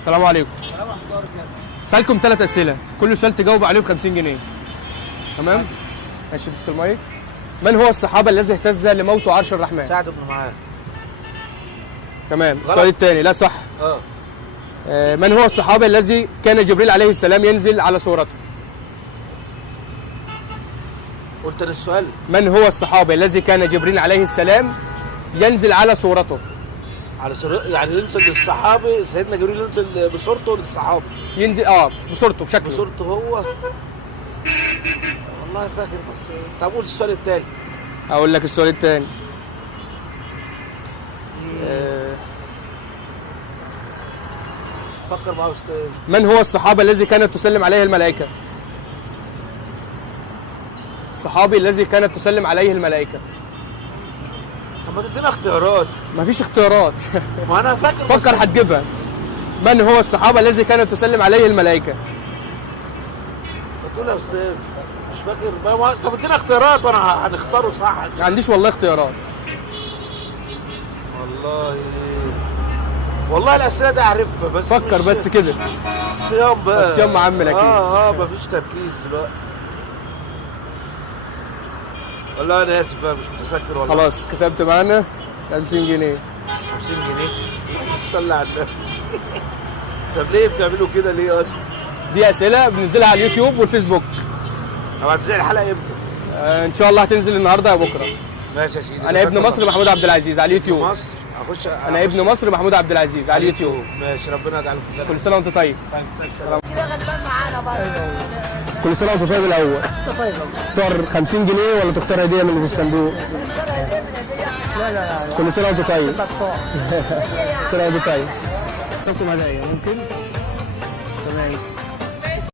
السلام عليكم. سألكم 3 أسئلة، كل سؤال تجاوب عليه ب 50 جنيه. تمام؟ ماشي، امسك المايك. من هو الصحابي الذي اهتز لموت عرش الرحمن؟ سعد بن معاذ. تمام، السؤال الثاني لا صح. اه من هو الصحابي الذي كان جبريل عليه السلام ينزل على صورته؟ قلت انا السؤال. من هو الصحابي الذي كان جبريل عليه السلام ينزل على صورته؟ على يعني ينزل للصحابي، سيدنا جبريل ينزل بصورته للصحابي. ينزل بصورته بشكله. بصورته هو. والله فاكر بس. طب قول السؤال الثالث. اقول لك السؤال الثاني. فكر معاه استاذ. من هو الصحابي الذي كانت تسلم عليه الملائكة؟ الصحابي الذي كانت تسلم عليه الملائكة. طب ما تدينا اختيارات. مفيش اختيارات. ما انا فاكر. فكر هتجيبها. من هو الصحابي الذي كانت تسلم عليه الملائكة؟ بتقول يا استاذ مش فاكر. طب ادينا اختيارات وانا هنختاره صح. ما عنديش والله اختيارات. والله الاسئله دي اعرفها بس. فكر بس كده. الصيام بقى. الصيام معمل اكيد. مفيش تركيز دلوقتي. والله انا اسف بقى مش متذكر والله. خلاص كسبت معانا 50 جنيه. 50 جنيه؟ صلي على النبي. طب ليه بتعملوا كده ليه اصلا؟ دي اسئله بننزلها على اليوتيوب والفيسبوك. طب هتنزل الحلقه امتى؟ ان شاء الله هتنزل النهارده يا بكره. ماشي يا سيدي. انا ابن مصر محمود عبد العزيز على اليوتيوب. مصر اخش. انا ابن مصر محمود عبد العزيز على اليوتيوب. ماشي، ربنا يجعلك في كل سنه وانت طيب. السلام. كل سنه وانت طيب. الاول تختار 50 جنيه ولا تختار هديه من اللي في الصندوق؟ لا كل سنه وانت طيب. كل سنه وانت طيب. لكم هدايا ممكن؟ تمام.